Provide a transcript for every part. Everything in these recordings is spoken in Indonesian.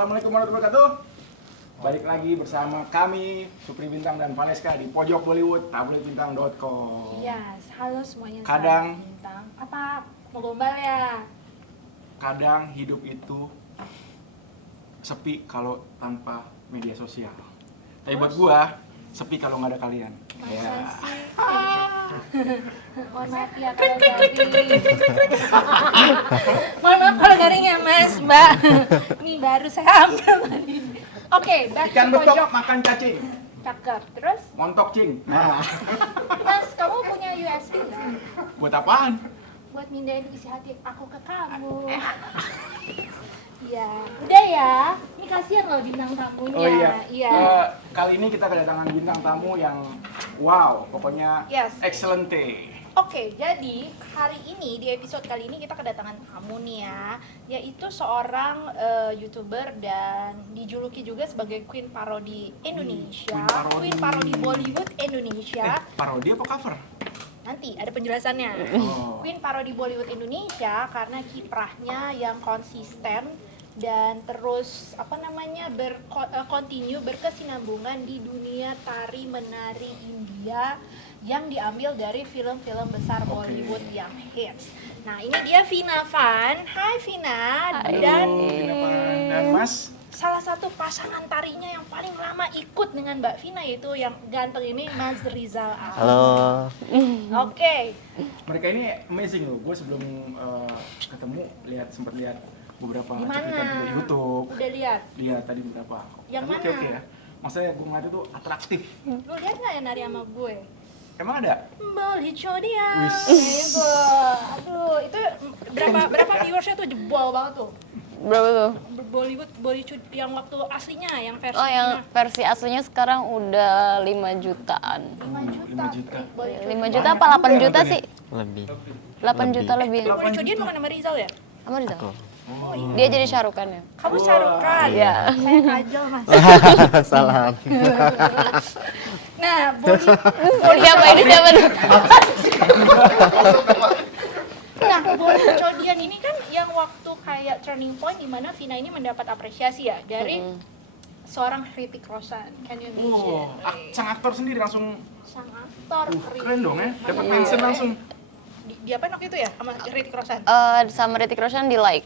Assalamualaikum warahmatullahi wabarakatuh. Balik lagi bersama kami, Supri Bintang dan Valeska di Pojok Bollywood, tabloidbintang.com. Yes, halo semuanya. Kadang- sahabat Bintang. Apa mau gombal ya? Kadang hidup itu sepi kalau tanpa media sosial. Tapi buat gua, sepi kalau nggak ada kalian. Masa Ya. sih? Mohon maaf ya kalau garing. Mohon maaf kalau garing ya Mas, Mbak. Ini baru saya ambil tadi. Oke, back Ikan to betok pojok. makan cacing, Cakep. Terus, montok cing. Nah, Mas, kamu punya USB nggak? buat apaan? Buat mindahin isi hati aku ke kamu. Iya, udah ya. Ini kasihan loh bintang tamunya. Oh iya. Iya. Kali ini kita kedatangan bintang tamu yang wow, pokoknya Yes. excellente. Oke, jadi hari ini di episode kali ini kita kedatangan tamu nih ya, yaitu seorang YouTuber dan dijuluki juga sebagai Queen Parodi Indonesia, Queen Parodi. Bollywood Indonesia. Parodi apa cover? Nanti ada penjelasannya. Oh. Queen Parodi Bollywood Indonesia karena kiprahnya yang konsisten dan terus continue berkesinambungan di dunia tari menari India yang diambil dari film-film besar Bollywood yang hits. Nah, ini dia Vina Van. Hai Vina. Dan Dan Mas, salah satu pasangan tarinya yang paling lama ikut dengan Mbak Vina yaitu yang ganteng ini Mas Rizal Al. Halo. Oke. mereka ini amazing loh. Gue sebelum ketemu sempat lihat beberapa Di mana? cuplikan di YouTube. Udah lihat? Lihat tadi beberapa. Yang Tapi mana? Oke ya. Maksudnya gue ngeliat itu atraktif. Lu lihat nggak ya nari sama gue? Emang ada? Boleh dia. Wis. Aduh, itu berapa viewersnya tuh jebol banget tuh. Berapa tuh? Bollywood yang waktu aslinya, yang versi Oh, yang versi aslinya sekarang udah 5 jutaan. 5 juta. 5 juta. 5 juta apa 8 juta sih? Lebih. 8 juta lebih. Boleh Codian bukan nama Rizal ya? Sama Rizal. Aku. Oh, Dia jadi Syarukan ya? Kamu Syarukan. Iya. Saya Kajol, Mas. Salam. Nah, Bollywood Siapa ini siapa nih? Nah, Bollywood Codian ini kan yang waktu kayak turning point di mana Vina ini mendapat apresiasi ya dari seorang Hrithik Roshan. Can you imagine? sang aktor sendiri langsung Sang aktor keren dong ya. Dapat Iya. mention langsung. Dia apa waktu itu ya sama Hrithik Roshan? Sama Hrithik Roshan di like.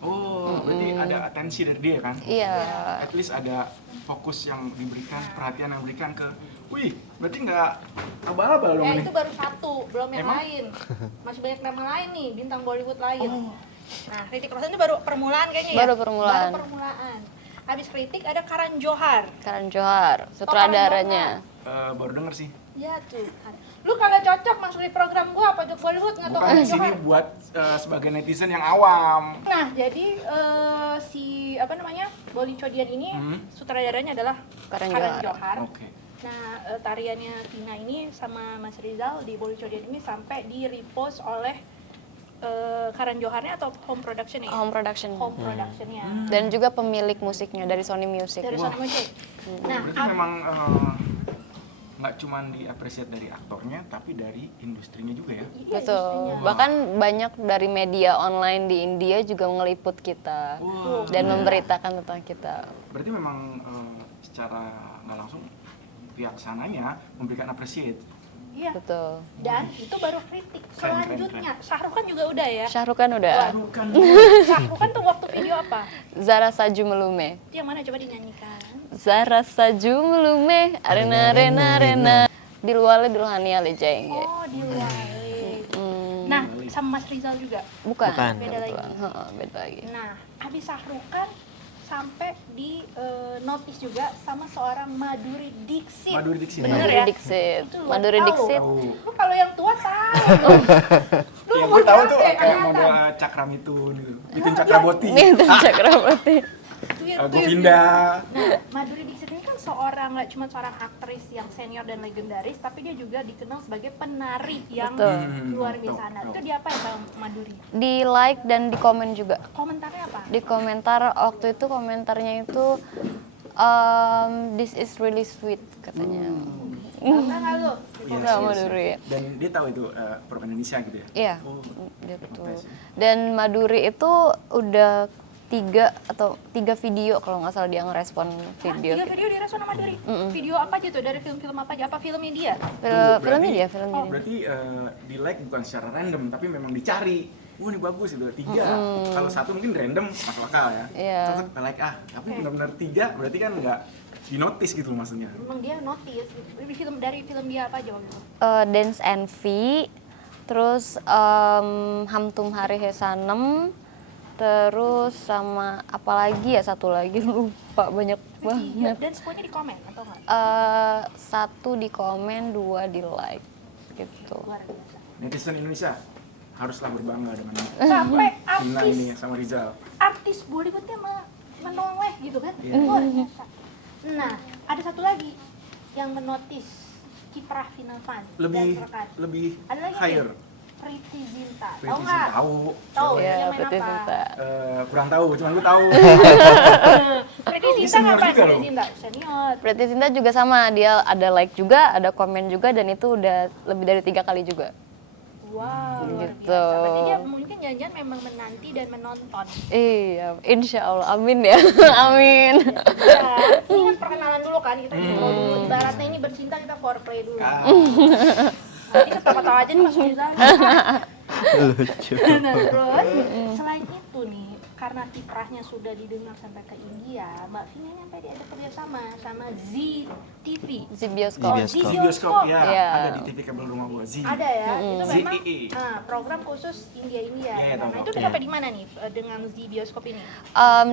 Oh, berarti ada atensi dari dia kan? Iya. At least ada fokus yang diberikan, perhatian yang diberikan ke wih, berarti nggak abal-abal dong Ya nih. itu baru satu, belum yang Emang? lain. Masih banyak nama lain nih, bintang Bollywood lain. Oh. Nah, Hrithik Roshan itu baru permulaan kayaknya ya? Baru permulaan. Baru permulaan. Habis Hrithik ada Karan Johar. Karan Johar, sutradaranya. Baru denger sih. Ya tuh. Lu kagak cocok masuk di program gua Pojok Bollywood nggak tahu Bukan Karan di sini Johar. buat sebagai netizen yang awam. Nah, jadi si Bolly Codian ini sutradaranya adalah Karan Karan Johar. Johar. Oke. Nah, tariannya Tina ini sama Mas Rizal di Bolly Codian ini sampai di repost oleh Karan Joharnya atau home production ya? Home production. Home productionnya Dan juga pemilik musiknya dari Sony Music. dari Sony Music. Nah, Berarti memang nggak cuma diapresiasi dari aktornya, tapi dari industrinya juga ya. iya, Betul. industrinya. Bahkan banyak dari media online di India juga ngeliput kita Wah. dan memberitakan tentang kita. Berarti memang secara nggak langsung pihak sananya memberikan apresiasi. Iya. Betul. Dan itu baru kritik. Keren, Selanjutnya, Shahrukh juga udah ya. Syahrukan udah. Bukan. Shahrukh tuh waktu video apa? Zara Saju Melume. Itu yang mana coba dinyanyikan? Zara Saju Melume, arena arena arena. Dilwale Dulhania Le Jayenge. Oh, di Wale. Nah, sama Mas Rizal juga. Bukan. Bukan. Beda lagi. Heeh, beda lagi. Nah, habis Shahrukh sampai di notice juga sama seorang Madhuri Dixit. Madhuri Dixit. Bener Madhuri ya? Dixit. Itu lu Madhuri tahu. Dixit. Lu kalau yang tua tahu. Lu Yang umur gue tahu tuh berapa ya, kayak kelihatan? model Cakramitun gitu. Bikin Cakraboti. Nih itu Cakrawati. Govinda. Nah, Madhuri Dixit ini kan seorang, nggak cuma seorang aktris yang senior dan legendaris, tapi dia juga dikenal sebagai penari yang Betul. luar biasa. Nah, itu dia apa ya Bang Madhuri? Di like dan di komen juga. Komentarnya apa? Di komentar waktu itu komentarnya itu this is really sweet katanya. Bangga nggak lu? Iya, Sama iya, Madhuri. iya. Dan dia tahu itu produk Indonesia gitu ya? Iya, Oh, dia betul. nice. Dan Madhuri itu udah tiga video kalau nggak salah dia ngerespon video. 3 video direspon sama Dori. Video apa aja tuh? Dari film-film apa aja? Apa filmnya dia? Filmnya dia. Berarti di like bukan secara random, tapi memang dicari. Wah ini bagus itu 3. Kalau 1 mungkin random masuk akal ya. Iya. Terus kita like tapi benar-benar 3 berarti kan nggak di notice gitu maksudnya. Memang dia notice. Dari film dia apa aja waktu itu? Dance Envy, terus Hamtum Hari Hesanem, terus sama apa lagi ya, satu lagi lupa, banyak banget. Dan semuanya di komen atau enggak? 1 di komen, 2 di like gitu. Luar biasa. Netizen Indonesia haruslah berbangga dengan Sampai Vina artis ini sama Rizal. artis Bollywoodnya menoleh gitu kan? Iya. Luar biasa. Nah, ada satu lagi yang menotis kiprah Vina Van dan rekan. Lebih Ada lagi higher. nih, Preity Zinta. Tahu Pretty nggak? tahu. Tahu. Iya, Yang main Preity apa? Zinta. Kurang tahu, cuman gue tahu. Preity Ini Zinta senior ngapain? juga Preity loh. Zinta senior. Preity Zinta juga sama, dia ada like juga, ada komen juga, dan itu udah lebih dari 3 kali juga. Wow, luar Gitu. biasa. Berarti dia mungkin jangan-jangan memang menanti dan menonton. Iya, insya Allah, amin ya, amin. Ya, ini kan perkenalan dulu kan, kita intro dulu. Ibaratnya ini bercinta, kita foreplay dulu. Nanti ketawa-tawa aja nih masuk di sana. Nah, terus selain itu nih, karena kiprahnya sudah didengar sampai ke India, Mbak Vina nyampe dia ada kerjasama sama ZTV. Si bioskop. Di Di bioskop ya, Iya. ada di TV kabel rumah gua. Ada ya, itu memang ZEE. program khusus India-India. Iya, Nah, tahu. itu udah sampai di mana nih dengan Z Bioskop ini?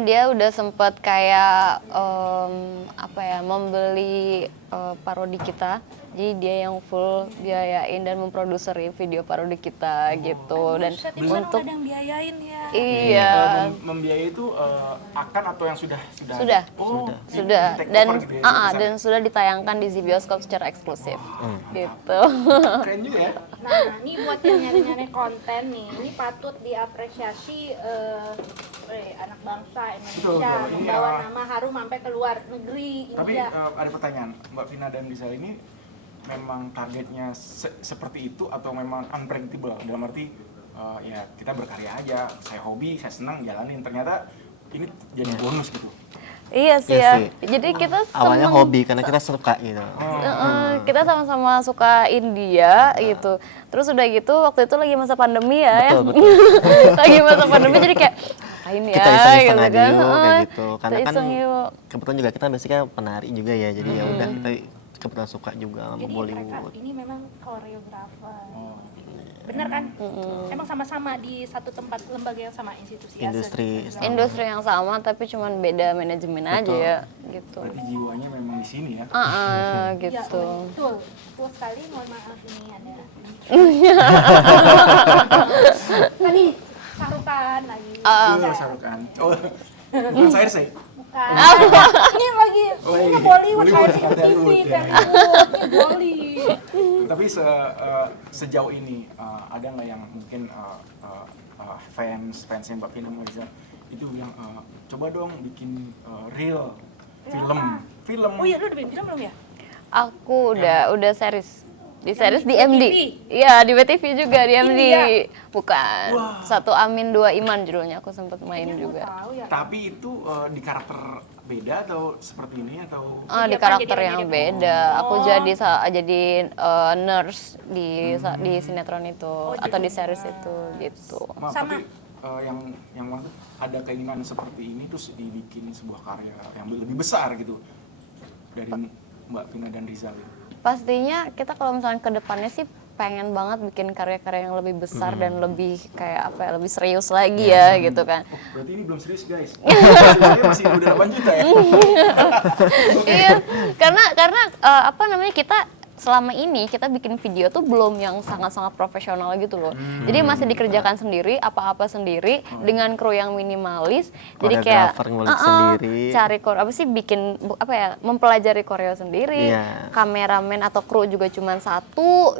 Dia udah sempet kayak membeli parodi kita. Jadi dia yang full biayain dan memproduksi video parodi kita gitu. Dan Buset, itu kan udah ada yang biayain ya. iya, Membiayai itu akan atau yang sudah? Sudah. Oh, sudah. di take Dan over gitu ya, dan sudah ditayangkan di Z Bioskop secara eksklusif. Gitu. keren juga ya. Nah, ini buat yang nyari-nyari konten nih, ini patut diapresiasi anak bangsa Indonesia Betul. Ini, membawa nama harum sampai ke luar negeri Tapi India. ada pertanyaan, Mbak Vina dan Rizal ini memang targetnya seperti itu atau memang unpredictable? Dalam arti ya kita berkarya aja, saya hobi, saya senang jalanin. Ternyata ini jadi bonus gitu. Iya sih Iya ya. sih. Jadi kita Awalnya seneng- hobi karena kita suka gitu. Kita sama-sama suka India gitu. Terus udah gitu waktu itu lagi masa pandemi ya. Betul, Lagi masa pandemi jadi kayak ngapain ya Kita iseng-iseng gitu aja kan. yuk, kayak Heeh, gitu. kita Karena kan iseng yuk. kebetulan juga kita basicnya penari juga ya. Jadi ya udah kita kebetulan suka juga sama Jadi mereka Bollywood. ini memang koreografer. Bener kan? Emang sama-sama di satu tempat lembaga yang sama, institusi Industri. ASEAN. Industri yang sama tapi cuman beda manajemen aja ya gitu. Berarti jiwanya memang di sini ya. Ya, Gitu. betul. Betul sekali, mohon maaf ini ada. Tadi Sarukan lagi. Betul, Sarukan. Oh, bukan saya sih. Bukan. Ini lagi Oh, ini iya. Bollywood, Bollywood, TV, Hollywood, ya. Hollywood, ini Bollywood. Tapi sejauh ini ada nggak yang mungkin fansnya Mbak Vina sama Rizal itu bilang coba dong bikin real film. Oh iya, lu udah bikin film belum ya? Aku udah series. Di series di di MD. WTV? Iya, di WTV juga di MD. India? Bukan. Wah. 1 Amin 2 Iman judulnya, aku sempat main Kayaknya gua juga. tahu ya. Tapi itu di karakter beda atau seperti ini atau Di Jadi apa, karakter jadi yang mirip? beda. Aku Oh. jadi nurse di sinetron itu atau di series itu gitu. Maaf, Sama. tapi yang maksud ada keinginan seperti ini terus dibikin sebuah karya yang lebih besar gitu dari Mbak Vina dan Rizal ini. Pastinya kita kalau misalnya ke depannya sih pengen banget bikin karya-karya yang lebih besar dan lebih kayak apa ya, lebih serius lagi ya gitu kan. Oh, berarti ini belum serius guys. Saya masih udah 8 juta ya. Iya, karena kita selama ini kita bikin video tuh belum yang sangat-sangat profesional gitu loh. Jadi masih dikerjakan sendiri, apa-apa sendiri dengan kru yang minimalis. Jadi kayak Koreografer ngulik sendiri. cari mempelajari koreo sendiri. Iya. Kameramen atau kru juga cuma 1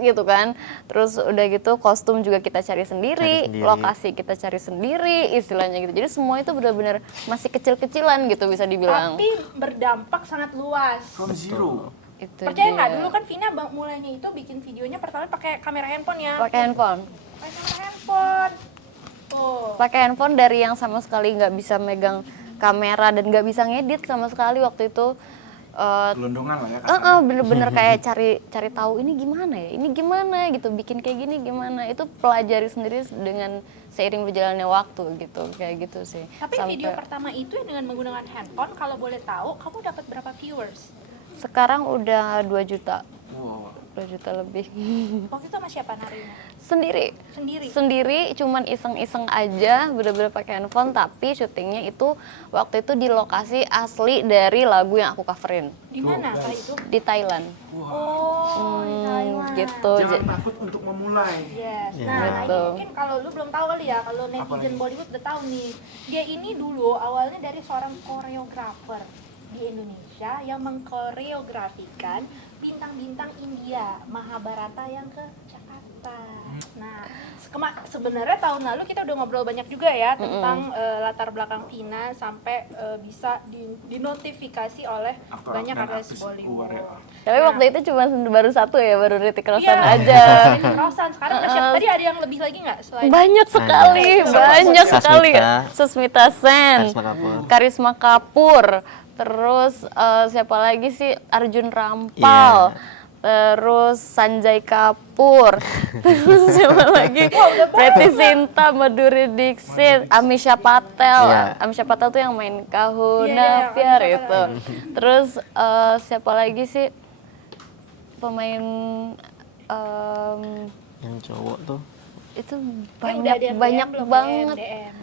gitu kan. Terus udah gitu kostum juga kita cari sendiri, Cari sendiri. lokasi kita cari sendiri, istilahnya gitu. Jadi semua itu benar-benar masih kecil-kecilan gitu bisa dibilang. Tapi berdampak sangat luas. From zero. Itu Percaya nggak dia. dulu kan Vina mulainya itu bikin videonya pertama pakai kamera handphone ya? Pakai handphone. Pakai kamera handphone. Tuh. pakai handphone dari yang sama sekali nggak bisa megang kamera dan nggak bisa ngedit sama sekali waktu itu. Gelondongan lah ya kasarnya. Bener-bener kayak cari tahu ini gimana gitu, bikin kayak gini gimana, itu pelajari sendiri dengan seiring berjalannya waktu gitu, kayak gitu sih. Tapi video pertama itu yang dengan menggunakan handphone, kalau boleh tahu, kamu dapat berapa viewers? Sekarang udah 2 juta, Wow. 2 juta lebih. Waktu itu sama siapa narinya? Sendiri, cuman iseng-iseng aja, bener-bener pakai handphone, tapi syutingnya itu waktu itu di lokasi asli dari lagu yang aku coverin Di mana kali itu? di Thailand. Oh, di Taiwan. Gitu. Jangan takut untuk memulai. Yes. Ya. Nah, ini Gitu. mungkin kalau lu belum tahu kali ya, kalau netizen Bollywood udah tahu nih. Dia ini dulu awalnya dari seorang koreografer di Indonesia yang mengkoreografikan bintang-bintang India, Mahabharata yang ke Jakarta. Nah, sebenarnya tahun lalu kita udah ngobrol banyak juga ya tentang latar belakang Vina sampai bisa dinotifikasi oleh Aktor banyak dan artis artis luar Bollywood. ya. Tapi waktu itu cuma baru satu ya, baru Ritik Roshan Iya, aja. Ritik Roshan. Sekarang udah siapa? Tadi ada yang lebih lagi nggak selain Banyak sekali, Sasmita. banyak sekali. Sasmita. Susmita Sen, Karisma Kapoor. Karisma Kapoor, terus siapa lagi sih, Arjun Rampal, terus Sanjay Kapoor, terus siapa lagi, Preity Zinta, Madhuri Dixit, Amisha Patel. Iya. Amisha Patel tuh yang main Iya, Kahuna iya, Pyar Amisha itu. Terus siapa lagi sih pemain Yang cowok tuh. itu udah ada yang banyak DM belum? banget. DM.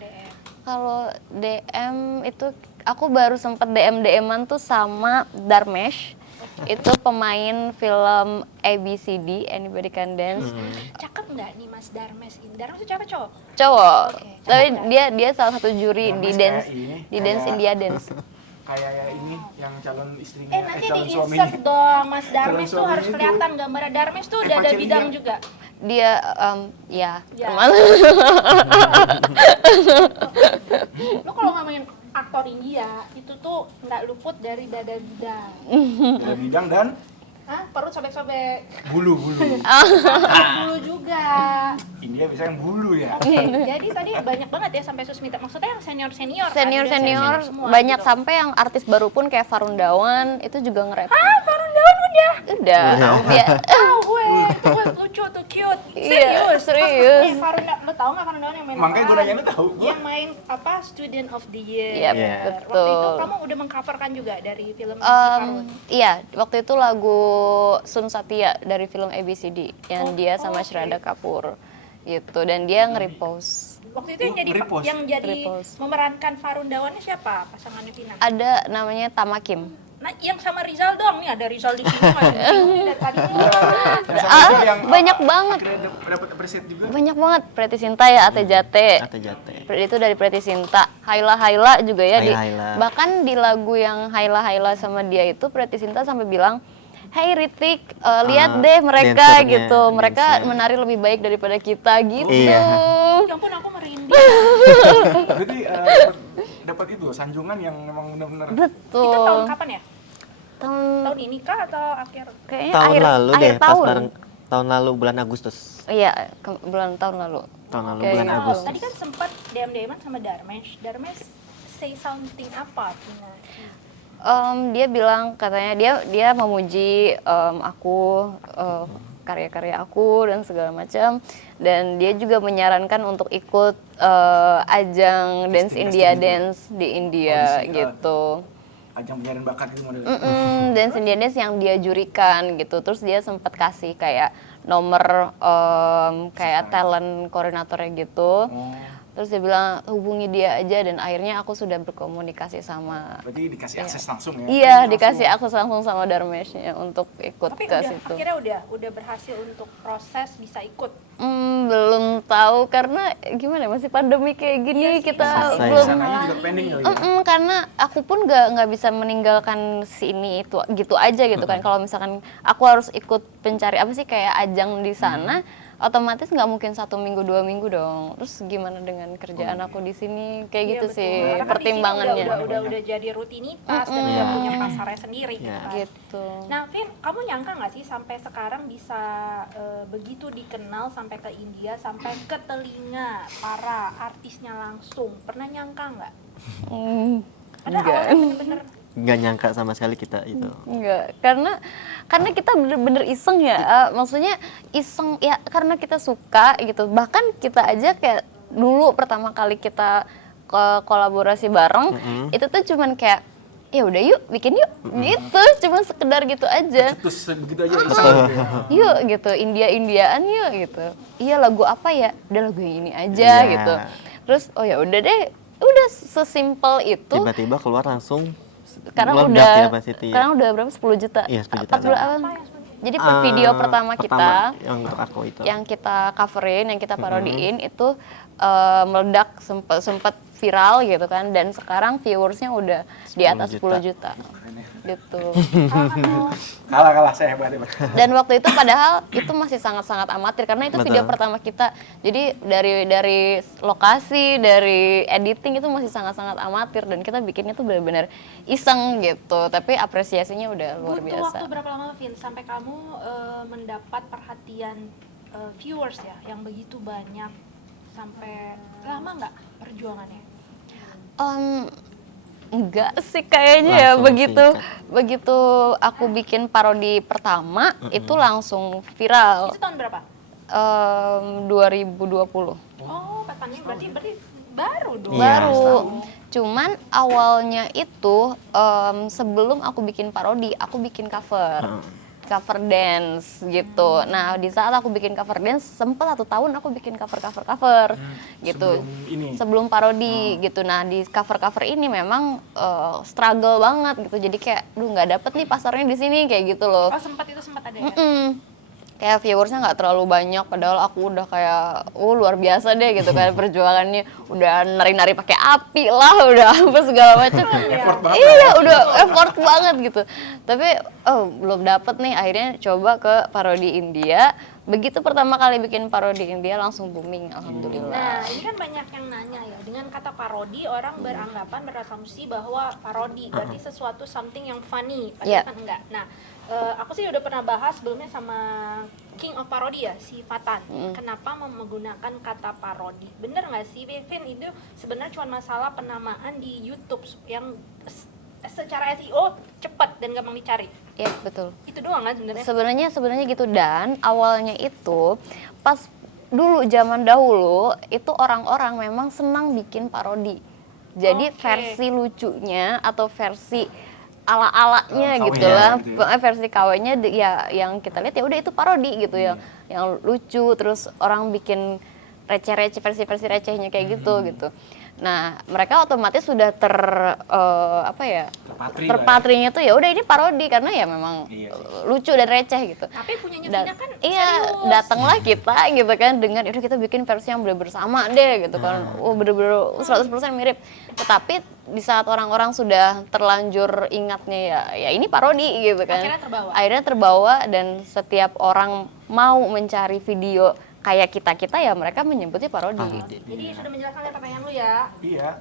Kalau DM itu aku baru sempet DM-an tuh sama Dharmesh. Itu pemain film ABCD, Anybody Can Dance. Cakep nggak nih Mas Darmes ini? Darmes itu cewek cowok? Cowok. Oke, Tapi dia salah satu juri di Dharmesh dance kayak ini, di Dance kayak- India Dance. Kayak ini yang calon istrinya, Nanti calon di suaminya. insert dong Mas Darmes Calon tuh suaminya harus itu kelihatan gambarnya. Darmes tuh udah Eva ada Celia. bidang juga. Dia ya, Ya. termasuk. Lo kalau ngomongin aktor India itu tuh nggak luput dari dada bidang. Ada bidang dan Hah? Perut sobek-sobek. bulu. Dulu juga. India bisa yang bulu ya. Oke, jadi tadi banyak banget ya sampai Susmita. Maksudnya yang senior-senior kan? Senior Udah semua banyak gitu. sampai yang artis baru pun kayak Varun Dawan itu juga nge-rap. Ah, Varun Dawan udah. Udah. Dia Tahu gue, itu gue lucu tuh, cute. Iya, Serius. serius. Lo tau nggak Varun Dawan yang main Makanya gue apa? nanya lu tahu. Yang main apa? Student of the Year. Yep, Iya. Waktu itu betul. kamu udah mengcoverkan juga dari film si Varun. Iya, waktu itu lagu Sun Satya dari film ABCD yang dia sama oke. Shraddha Kapoor gitu, dan dia nge-repost. Waktu itu yang jadi Repost. Repost. memerankan Varun Dawannya siapa? Pasangannya Vina. Ada namanya Tama Kim. Nah, yang sama Rizal dong. Nih ada Rizal di sini nggak ada di sini dari tadi. Banyak banget. Akhirnya dapat appreciate juga. Banyak banget. Preity Zinta ya, Ate Jate. Ate Jate. Itu dari Preity Zinta. Haila Haila juga ya. Haila. Bahkan di lagu yang Haila Haila sama dia itu Preity Zinta sampai bilang, "Hey Ritik, lihat deh mereka dancernya, gitu. Mereka dance-nya." menari lebih baik daripada kita gitu." Iya. Ya ampun aku merinding. Berarti dapat itu sanjungan yang memang benar-benar Betul. Itu tahun kapan ya? Tahun Tahun ini kah atau akhir? kayaknya Tahun akhir, lalu akhir deh, pas tahun. bareng tahun lalu bulan Agustus. Iya, tahun lalu. Tahun lalu Oke. bulan Nah, Agustus. Tadi kan sempat DM-an sama Darmesh. Darmesh say something apa Vina? Dia bilang katanya dia memuji aku, karya-karya aku dan segala macam, dan dia juga menyarankan untuk ikut ajang Dance India Dance di India Oh, di sini, gitu. ajang pencarian bakat gitu model. Dance India Dance yang dia jurikan gitu. Terus dia sempat kasih kayak nomor kayak talent koordinatornya gitu. Oh, Terus dia bilang hubungi dia aja, dan akhirnya aku sudah berkomunikasi sama. berarti dikasih akses langsung ya? Iya, Langsung. dikasih akses langsung sama Darmeshnya untuk ikut Tapi ke udah situ. akhirnya udah berhasil untuk proses bisa ikut. Belum tahu karena gimana masih pandemi kayak gini, Iya sih, kita selesai. belum. Sananya juga pending kali ya? Karena aku pun nggak bisa meninggalkan si ini itu gitu aja gitu kan. Kalau misalkan aku harus ikut pencari apa sih kayak ajang di sana, otomatis nggak mungkin 1 minggu 2 minggu dong. Terus gimana dengan kerjaan aku di sini kayak Iya, gitu betul. sih Karena kan di sini pertimbangannya. udah jadi rutinitas dan Iya. udah punya pasarnya sendiri gitu kan. Gitu. Nah, Vin, kamu nyangka nggak sih sampai sekarang bisa begitu dikenal sampai ke India, sampai ke telinga para artisnya langsung? Pernah nyangka nggak? Ada Enggak. awalnya bener-bener Nggak nyangka sama sekali kita itu. Enggak, karena kita bener-bener iseng ya, maksudnya iseng ya karena kita suka gitu. Bahkan kita aja kayak dulu pertama kali kita kolaborasi bareng, itu tuh cuman kayak ya udah yuk bikin yuk gitu, cuman sekedar gitu aja. Terus begitu aja iseng. Yuk gitu, India-Indiaan yuk gitu. Iya lagu apa ya? Udah lagu yang ini aja Iya. gitu. Terus oh ya udah deh, udah sesimpel itu. Tiba-tiba keluar langsung Sekarang meledak udah ya pas itu ya. sekarang udah berapa 10 juta? Iya, 10 juta. 40 apa? Jadi per video pertama kita yang untuk aku itu. yang kita coverin, yang kita parodiin itu meledak sempat viral gitu kan, dan sekarang viewersnya udah di atas 10 juta gitu. Kalah saya hebat. Dan waktu itu padahal itu masih sangat-sangat amatir karena itu video Betul. pertama kita. Jadi dari lokasi, dari editing itu masih sangat-sangat amatir dan kita bikinnya tuh benar-benar iseng gitu. Tapi apresiasinya udah luar butuh biasa. waktu berapa lama, Vin, sampai kamu mendapat perhatian viewers ya yang begitu banyak? Sampai lama nggak perjuangannya? Enggak sih kayaknya ya, Langsung begitu aku bikin parodi pertama itu langsung viral. Itu tahun berapa? 2020. Oh, pas pandemi berarti baru dong. Iya. Baru. Cuman awalnya itu sebelum aku bikin parodi, aku bikin cover dance gitu. Nah di saat aku bikin cover dance, sempat 1 tahun aku bikin cover gitu. Sebelum parodi gitu. Nah di cover ini memang struggle banget gitu. Jadi kayak, nggak dapet nih pasarnya di sini kayak gitu loh. Oh, sempat ada ya? Kayak viewersnya nggak terlalu banyak, padahal aku udah kayak luar biasa deh gitu kan perjuangannya, udah nari-nari pakai api lah, udah apa segala macam. Effort banget. Iya, udah effort banget gitu. Tapi belum dapet nih, akhirnya coba ke parodi India. Begitu pertama kali bikin parodi India langsung booming, alhamdulillah. Nah, ini kan banyak yang nanya ya, dengan kata parodi orang beranggapan, berasumsi bahwa parodi berarti sesuatu something yang funny, padahal Iya. kan enggak. Nah, aku sih udah pernah bahas sebelumnya sama King of Parody ya, si Fatan. Kenapa menggunakan kata parodi? Bener nggak sih, Vin, itu sebenarnya cuma masalah penamaan di YouTube yang secara SEO cepat dan gampang dicari. Iya, betul. Itu doang kan sebenarnya? Sebenarnya gitu, dan awalnya itu pas dulu zaman dahulu itu orang-orang memang senang bikin parodi. Jadi Oke. versi lucunya atau versi ala-alanya KW-nya gitu lah, gitu ya. versi KW-nya ya yang kita lihat ya udah itu parodi gitu ya, yang lucu, terus orang bikin receh-receh, versi-versi recehnya kayak gitu. Nah, mereka otomatis sudah terpatrinya tuh ya udah ini parodi karena ya memang Iya sih. lucu dan receh gitu. Tapi punyanya Dan Vina kan iya, serius. datanglah kita gitu kan dengan udah kita bikin versi yang bener-bener sama deh gitu kan. Bener-bener 100% mirip. Tetapi di saat orang-orang sudah terlanjur ingatnya ya ini parodi gitu kan. Akhirnya terbawa dan setiap orang mau mencari video kayak kita ya mereka menyebutnya parodi. Jadi sudah menjelaskan pertanyaan lu ya. Iya.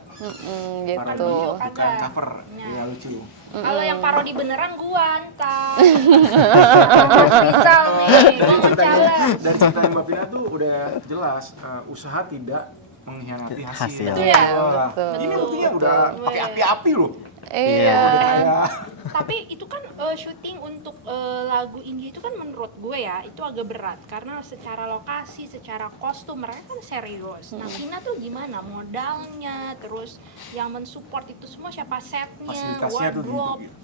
Gitu. Video Bukan kagak. cover. Nah. Iya lucu. Kalau yang parodi beneran gua ntar. Mas Rizal nih, gua mau challenge. Dari ceritanya Mbak Pina tuh udah jelas usaha tidak mengkhianati hasil. Hasil. Iya, Wah, betul. ini buktinya udah pakai api-api loh. Iya. Udah kayak Tapi itu kan syuting untuk lagu India itu kan menurut gue ya itu agak berat karena secara lokasi, secara kostum mereka kan serius. Nah, Vina tuh gimana modalnya, terus yang mensupport itu semua siapa, setnya, fasilitasnya tuh wardrobe. gitu.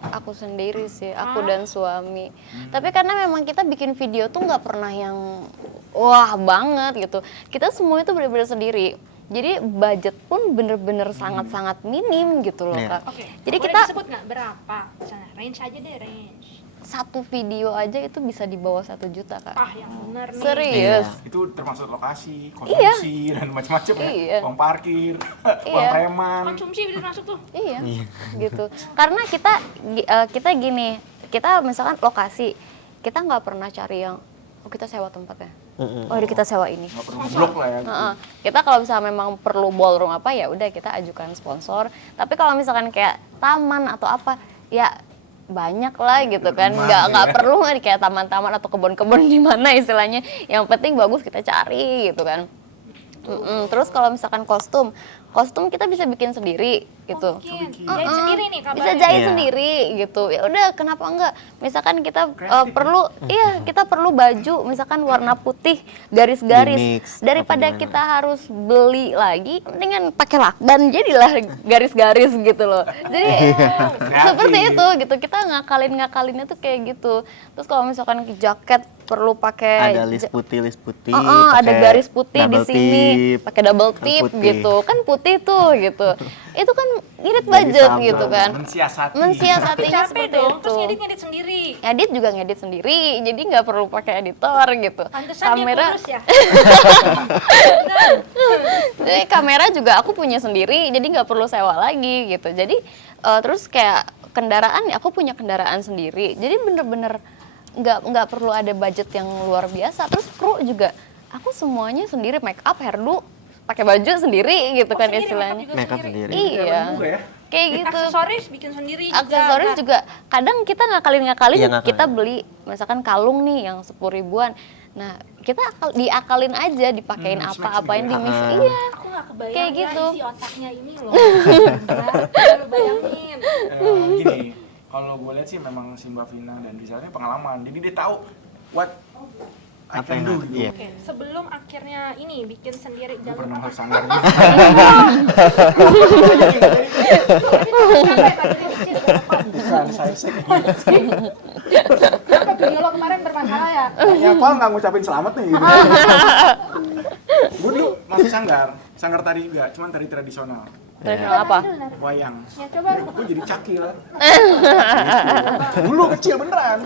Aku sendiri sih, aku dan suami. Tapi karena memang kita bikin video tuh nggak pernah yang wah banget gitu. Kita semua itu benar-benar sendiri. Jadi budget pun bener-bener sangat-sangat minim gitu loh, Iya. Kak. Oke. Jadi Boleh kita disebut nggak berapa? Misalnya range aja deh, range. satu video aja itu bisa di bawah 1 juta, Kak. Ah, yang bener nih. Serius. Itu termasuk lokasi, konsumsi dan macam-macam ya. Iya. Uang parkir, uang Iya. preman. Konsumsi udah masuk tuh. Iya, gitu. Karena kita gini, kita misalkan lokasi, kita nggak pernah cari yang kita sewa tempatnya. oh udah kita sewa ini. Nggak perlu blok lah ya. Gitu. Heeh. Kita kalau misalnya memang perlu ballroom apa ya udah kita ajukan sponsor. Tapi kalau misalkan kayak taman atau apa ya banyak lah gitu kan. Nggak perlu kayak taman-taman atau kebun-kebun di mana istilahnya. Yang penting bagus kita cari gitu kan. Terus kalau misalkan kostum kita bisa bikin sendiri gitu. Mungkin jahit sendiri nih kabarnya. Bisa jahit Iya. sendiri gitu. Ya udah kenapa enggak? Misalkan kita perlu kita perlu baju misalkan warna putih garis-garis. Di-mix, Daripada apa gimana? kita harus beli lagi mendingan pakai lakban jadilah garis-garis gitu loh. Jadi seperti itu gitu. Kita ngakalinnya tuh kayak gitu. Terus kalau misalkan jaket perlu pakai Ada list putih, ada pakai garis putih di double sini, tip. pakai double Kan tip putih. gitu. Kan putih tuh gitu. Itu kan irit Jadi budget sabar. gitu kan. Mensiasatinya Capek seperti dong, itu. terus ngedit sendiri. Edit juga ngedit sendiri, jadi nggak perlu pakai editor gitu. Pantesan dia kurus ya. Jadi kamera juga aku punya sendiri, jadi nggak perlu sewa lagi gitu. Jadi terus kayak kendaraan, aku punya kendaraan sendiri. Jadi bener-bener nggak perlu ada budget yang luar biasa. Terus kru juga, aku semuanya sendiri, make up, hairdo, pakai baju sendiri gitu kan Sendiri, istilahnya. makeup juga Makeup sendiri. sendiri. Iya, juga ya. kayak gitu. Aksesoris bikin sendiri juga. Aksesoris juga kadang kita ngakalin Iya, ngakalin. kita beli misalkan kalung nih yang 10 ribuan. Nah, kita diakalin aja dipakein Mix-mix apa-apain gitu di mix. ya. Iya. Aku nggak kebayang Kayak ya gitu. isi otaknya ini loh. Baru bayangin. Gini, kalau gue lihat sih memang si Mbak Vina dan Rizalnya pengalaman, jadi dia tahu what I Apa can yang do harus- gitu. iya. Oke, sebelum akhirnya ini bikin sendiri Gue jangan pernah lupa bersanggar gitu. Bukan, saya sek. Kenapa video lo kemarin bermasalah ya? Ya, Paul nggak ngucapin selamat nih. Gitu. Gue dulu masih sanggar tari juga, cuman tari tradisional. Tradisional apa? Wayang. Ya coba. Gue jadi cakil. Dulu kecil beneran.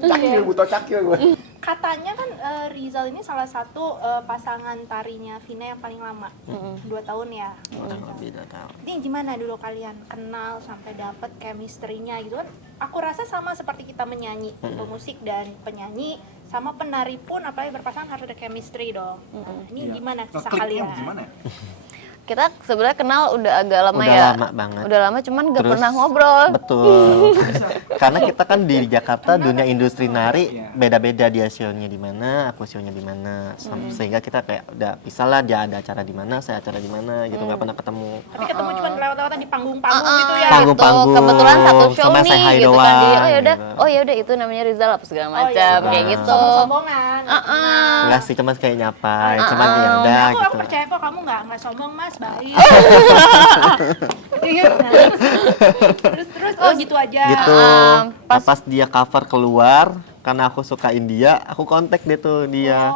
Cakil, butuh cakil gue. Katanya kan Rizal ini salah satu pasangan tarinya Vina yang paling lama. 2 tahun ya. Kurang lebih 2 tahun. Ini gimana dulu kalian kenal sampai dapet chemistry-nya gitu kan? Aku rasa sama seperti kita menyanyi, pemusik dan penyanyi sama penari pun apalagi berpasangan harus ada chemistry dong. Nah, ini Iya. gimana kisah Ngekliknya kalian? gimana ya? Kita sebenarnya kenal udah agak lama Udah ya. lama banget. Udah lama cuman nggak Terus- pernah ngobrol. Betul. Karena kita kan di Jakarta dunia industri nari Iya. beda-beda, dia show-nya di mana, aku show-nya di mana. Sehingga kita kayak udah pisah lah, dia ada acara di mana, saya acara di mana gitu, nggak pernah ketemu. Tapi ketemu cuma lewat-lewatan di panggung-panggung gitu ya. Panggung-panggung, Kebetulan satu show sama say nih hi gitu kan doang, dia. Oh yaudah, gitu. oh yaudah itu namanya Rizal apa segala Oh, macam iya. kayak Nah. gitu. Sombong-sombongan. Enggak sih, cuma kayak nyapa, cuman ya udah Nah, gitu. aku percaya kok kamu nggak sombong mas, baik. Iya, nah, terus oh gitu aja. Gitu. pas- Pas dia cover keluar, karena aku suka India, aku kontak dia tuh dia.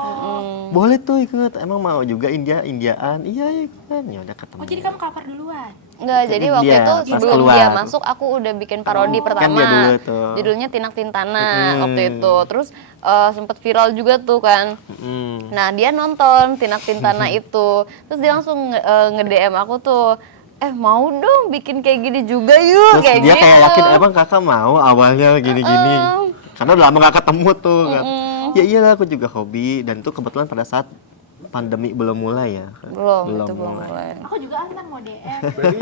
Boleh tuh ikut, emang mau juga Indiaan? Iya kan, ya udah ketemu. Oh jadi kamu cover duluan? Enggak, jadi waktu Dia itu pas sebelum keluar. dia masuk aku udah bikin parodi pertama. dia dulu tuh. Judulnya Tinak Tintana waktu itu. Terus sempet viral juga tuh kan. Nah, dia nonton Tinak Tintana itu. Terus dia langsung nge-DM aku tuh, mau dong bikin kayak gini juga yuk. Terus kayak dia gitu. kayak yakin emang kakak mau awalnya gini-gini. Karena udah lama gak ketemu tuh. Kan. Ya iyalah, aku juga hobi, dan itu kebetulan pada saat pandemi belum mulai ya. Belum mulai. Aku juga kan mau DM. Berarti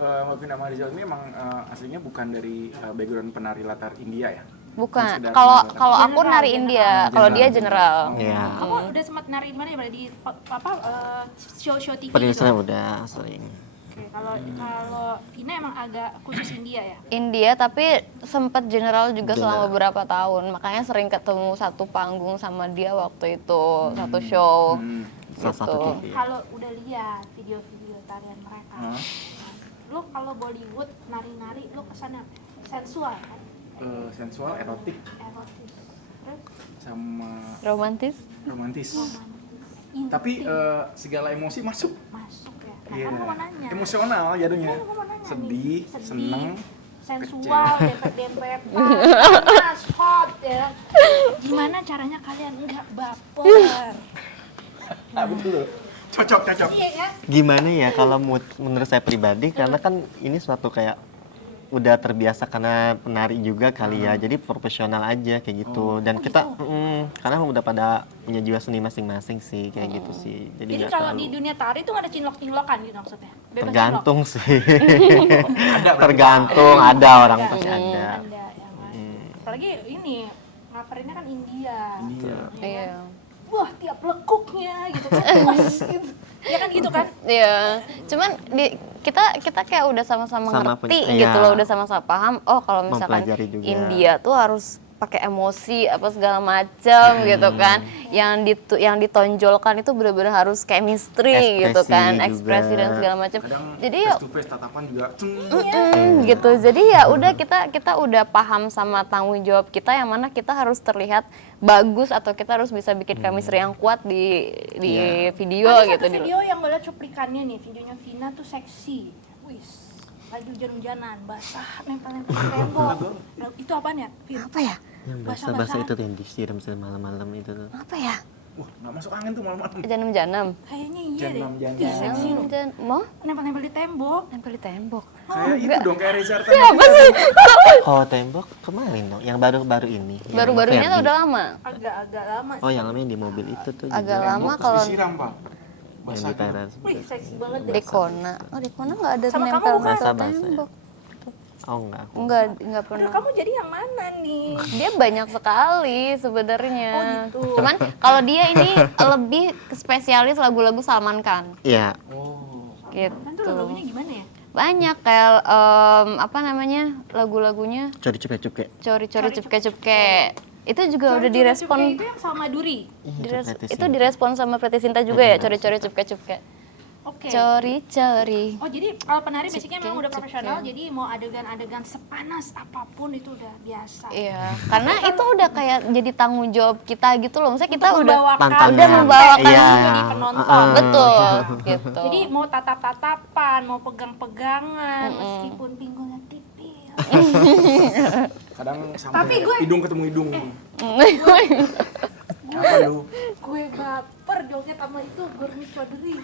Mbak Vina sama Rizal ini emang aslinya bukan dari background penari latar India ya? Bukan. Sekedar Kalau penari kalau aku General, nari India, kalau dia general. Iya. Kamu udah sempat nari di mana ya? Di show-show TV Pemirsa gitu? udah sering. Oke, kalau Vina emang agak khusus India ya? India tapi sempat general juga selama General. beberapa tahun, makanya sering ketemu satu panggung sama dia waktu itu, satu show. Salah satu Gitu. TV. Kalau udah lihat video-video tarian mereka, Hah? lu kalau Bollywood nari-nari lu kesannya apa? Sensual kan? Sensual, erotik, Erotis. Terus sama Romantis. romantis. intim. Tapi segala emosi masuk. masuk ya. Nah, Iya. kan gua mau nanya. Emosional jadinya. Kan gua mau nanya Sedih, nih. seneng, sensual, dempet-dempetan, panas, hot ya. Gimana caranya kalian nggak baper? Ah, betul. Cocok. Iya kan? Gimana ya kalau menurut saya pribadi, karena kan ini suatu kayak udah terbiasa karena penari juga kali ya, jadi profesional aja kayak gitu. Dan kita karena udah pada punya jiwa seni masing-masing sih kayak gitu sih. Jadi nggak kalau terlalu- di dunia tari tuh nggak ada cinlok-cinlokan gitu maksudnya? Bebas tergantung sih. Ada berarti. Tergantung, ada orang cinlok? pasti ada. Ada ya kan. Apalagi ini ngaperinnya kan India. Iya. Iya. Wah, tiap lekuknya gitu kan. Wah, gitu. Ya kan gitu kan? Iya, cuman kita kayak udah sama-sama Sama ngerti punya- gitu iya. loh, udah sama-sama paham. Oh kalau misalkan Mempelajari juga. India tuh harus pakai emosi apa segala macam gitu kan. Yang ditonjolkan itu benar-benar harus chemistry gitu Ekspresi kan, juga. ekspresi dan segala macam. Kadang Jadi ya face to face tatapan juga gitu. Jadi ya udah kita udah paham sama tanggung jawab kita yang mana kita harus terlihat bagus atau kita harus bisa bikin chemistry yang kuat di video Ada gitu satu video yang gue liat cuplikannya nih, videonya Vina tuh seksi. Wis, lagi hujan-hujanan, basah, nempel-nempel ke tembok. Itu apaan ya? Vin? Apa ya? Yang Basah-basahan. bahasa itu tuh yang disiram malam-malam itu tuh. Apa ya? wah nggak masuk angin tuh malam-malam. Janam-janam. Kayaknya iya deh. Jangan-jangan. Ih, seksi loh. Mau Nempel-nempel di tembok. nempel di tembok. Kayak itu dong, kayak Reza Artamevia. Siapa sih? Oh tembok kemarin dong, yang baru-baru ini. Yang Baru-baru ini Ferdi. atau udah lama? Agak-agak lama. Oh yang namanya di mobil itu tuh. Agak juga. lama Terus kalau disiram pak. Yang Basah di gitu. teras. Wih, seksi banget deh. Dekona. Oh, Dekona nggak ada Sama kamu nempel bukan? nempel Basah-basah. tembok. Oh enggak. Enggak Aduh, pernah. kamu jadi yang mana nih? Dia banyak sekali sebenarnya. Oh, gitu. Cuman kalau dia ini lebih spesialis lagu-lagu Salman Khan Iya. Oh. gitu. Nanti lagunya gimana ya? Banyak kayak apa namanya lagu-lagunya Cari cepet-cepet. Cori-cori cupke-cupke. Itu juga udah direspon. Itu yang sama Duri. Itu direspon sama Preti Sinta juga ya, cori-cori cupke-cupke. Oke. Cori-cori. Oh jadi kalau penari basicnya memang udah Cupke, profesional, cupke. jadi mau adegan-adegan sepanas apapun itu udah biasa. Iya, karena itu udah kayak jadi tanggung jawab kita gitu loh. Maksudnya kita Untuk udah membawakan Tantangan. udah membawakan Iya. juga di penonton. betul gitu. Jadi mau tatap-tatapan, mau pegang-pegangan, meskipun pinggulnya tipis. Kadang Tapi sampai gue- hidung ketemu hidung. Apa lu? Gue baper joget sama itu Gurmi Chaudhry.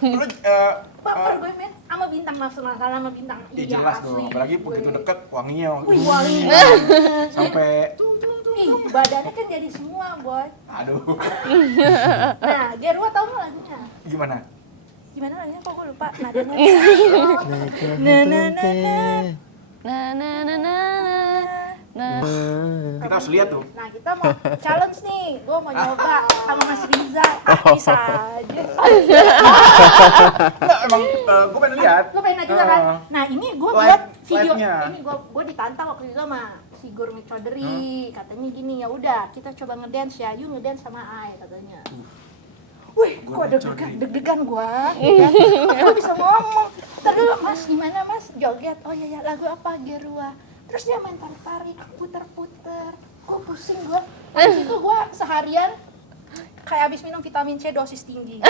Lu Baper gue men sama bintang nasional sama bintang. ya jelas asli. dong. Apalagi begitu Gue- dekat wanginya. Wih wangi. Sampai Ih, badannya kan jadi semua, boy. aduh. Nah, Gerwa tau nggak lagunya? Gimana? Gimana lagunya kok gue lupa nadanya. Na na na na na na. Kita harus lihat tuh. Nah, kita mau challenge nih. Gue mau nyoba sama Mas Riza. Bisa aja. Enggak, emang gue pengen lihat. Lo pengen juga kan? Nah, ini gue Live- buat video. live-nya. Ini gue ditantang waktu itu sama si Gurmi Chaudhry. Katanya gini, ya udah kita coba ngedance ya. You ngedance sama Ai katanya. Wih, kok Gurmi Chaudhry. deg-degan gue. Gue bisa ngomong. Ntar dulu, Mas, gimana Mas? Joget. Oh iya, ya, lagu apa? Gerwa. Terus dia main tarik-tarik, puter-puter. Oh, pusing gue. Habis itu gue seharian kayak abis minum vitamin C dosis tinggi.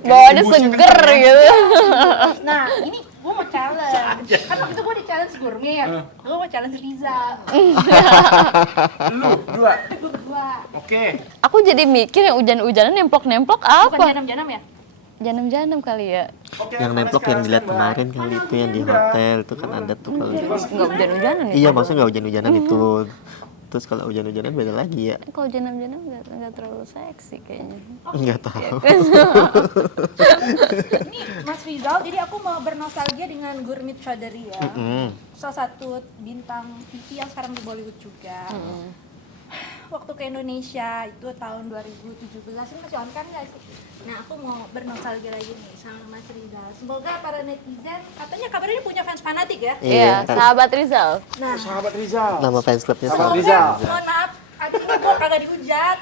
Bawaannya Imbusnya seger kenceng. gitu. Nah, ini gue mau challenge. Kan waktu itu gue di challenge Gurmi ya. Gue mau challenge Riza. Lu dua. Gue berdua. Oke. Aku jadi mikir yang hujan-hujanan nemplok-nemplok Bukan apa? janam-janam ya? Janam-janam kali ya. Oke. Yang mulai nemplok yang sekarang dilihat standby. kemarin kali itu yang di hotel itu kan ada tuh kalau Enggak hujan-hujanan ya? iya maksudnya nggak hujan-hujanan itu. Terus kalau hujan-hujanan beda lagi ya. Kalau janam-janam nggak terlalu seksi kayaknya. Nggak tahu. Ini Mas Rizal, jadi aku mau bernostalgia dengan Gurmit Chaudhry ya. Salah satu bintang TV yang sekarang di Bollywood juga. Waktu ke Indonesia itu tahun 2017, ini masih on kan nggak sih? Nah, aku mau bernostalgia lagi nih sama Mas Rizal. Semoga para netizen, katanya kabarnya dia punya fans fanatik ya. Iya, sahabat Rizal. Nah, Sahabat Rizal. Nama fans clubnya Sahabat semoga, Rizal. mohon maaf, akhirnya gue kagak dihujat.